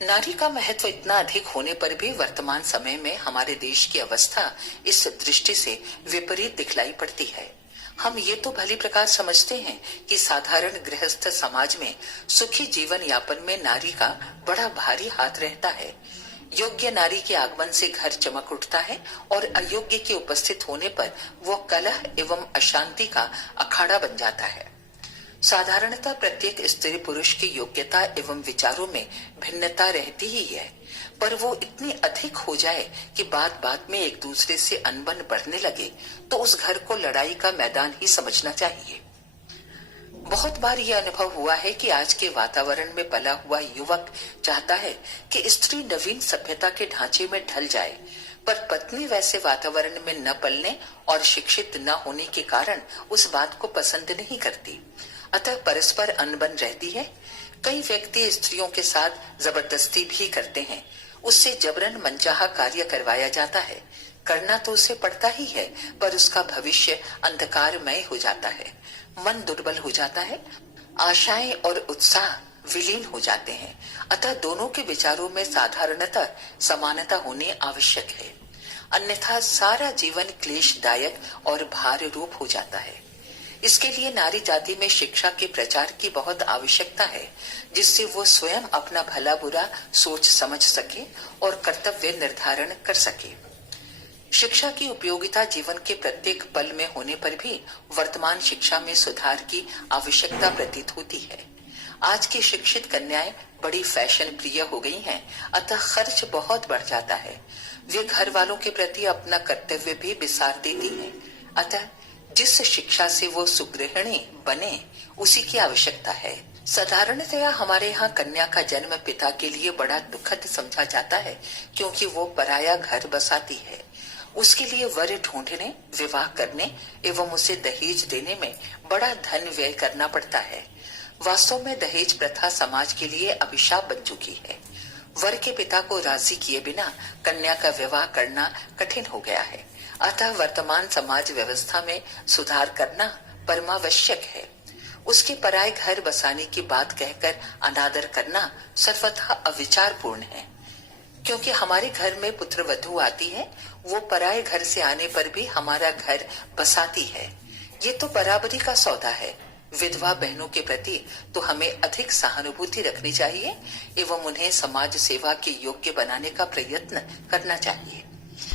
नारी का महत्व इतना अधिक होने पर भी वर्तमान समय में हमारे देश की अवस्था इस दृष्टि से विपरीत दिखलाई पड़ती है। हम ये तो भली प्रकार समझते हैं कि साधारण गृहस्थ समाज में सुखी जीवन यापन में नारी का बड़ा भारी हाथ रहता है। योग्य नारी के आगमन से घर चमक उठता है और अयोग्य के उपस्थित होने पर वो कलह एवं अशांति का अखाड़ा बन जाता है। साधारणतः प्रत्येक स्त्री पुरुष की योग्यता एवं विचारों में भिन्नता रहती ही है, पर वो इतनी अधिक हो जाए कि बात बात में एक दूसरे से अनबन बढ़ने लगे तो उस घर को लड़ाई का मैदान ही समझना चाहिए। बहुत बार यह अनुभव हुआ है कि आज के वातावरण में पला हुआ युवक चाहता है कि स्त्री नवीन सभ्यता के ढांचे में ढल जाए, पर पत्नी वैसे वातावरण में न पलने और शिक्षित न होने के कारण उस बात को पसंद नहीं करती। अतः परस्पर अनबन रहती है। कई व्यक्ति स्त्रियों के साथ जबरदस्ती भी करते हैं, उससे जबरन मनचाहा कार्य करवाया जाता है। करना तो उसे पड़ता ही है, पर उसका भविष्य अंधकारमय हो जाता है, मन दुर्बल हो जाता है, आशाएं और उत्साह विलीन हो जाते हैं। अतः दोनों के विचारों में साधारणतः समानता होनी आवश्यक है, अन्यथा सारा जीवन क्लेशदायक और भार रूप हो जाता है। इसके लिए नारी जाति में शिक्षा के प्रचार की बहुत आवश्यकता है, जिससे वो स्वयं अपना भला बुरा सोच समझ सके और कर्तव्य निर्धारण कर सके। शिक्षा की उपयोगिता जीवन के प्रत्येक पल में होने पर भी वर्तमान शिक्षा में सुधार की आवश्यकता प्रतीत होती है। आज की शिक्षित कन्याएं बड़ी फैशन प्रिय हो गई हैं, अतः खर्च बहुत बढ़ जाता है। वे घर वालों के प्रति अपना कर्तव्य भी विसार देती हैं। अतः जिस शिक्षा से वो सुगृहिणी बने उसी की आवश्यकता है। साधारणतया हमारे यहाँ कन्या का जन्म पिता के लिए बड़ा दुखद समझा जाता है, क्योंकि वो पराया घर बसाती है। उसके लिए वर ढूंढने, विवाह करने एवं उसे दहेज देने में बड़ा धन व्यय करना पड़ता है। वास्तव में दहेज प्रथा समाज के लिए अभिशाप बन चुकी है। वर के पिता को राजी किए बिना कन्या का विवाह करना कठिन हो गया है। अतः वर्तमान समाज व्यवस्था में सुधार करना परमावश्यक है। उसके पराये घर बसाने की बात कहकर अनादर करना सर्वथा अविचारपूर्ण है, क्योंकि हमारे घर में पुत्रवधू आती है, वो पराये घर से आने पर भी हमारा घर बसाती है। ये तो बराबरी का सौदा है। विधवा बहनों के प्रति तो हमें अधिक सहानुभूति रखनी चाहिए एवं उन्हें समाज सेवा के योग्य बनाने का प्रयत्न करना चाहिए।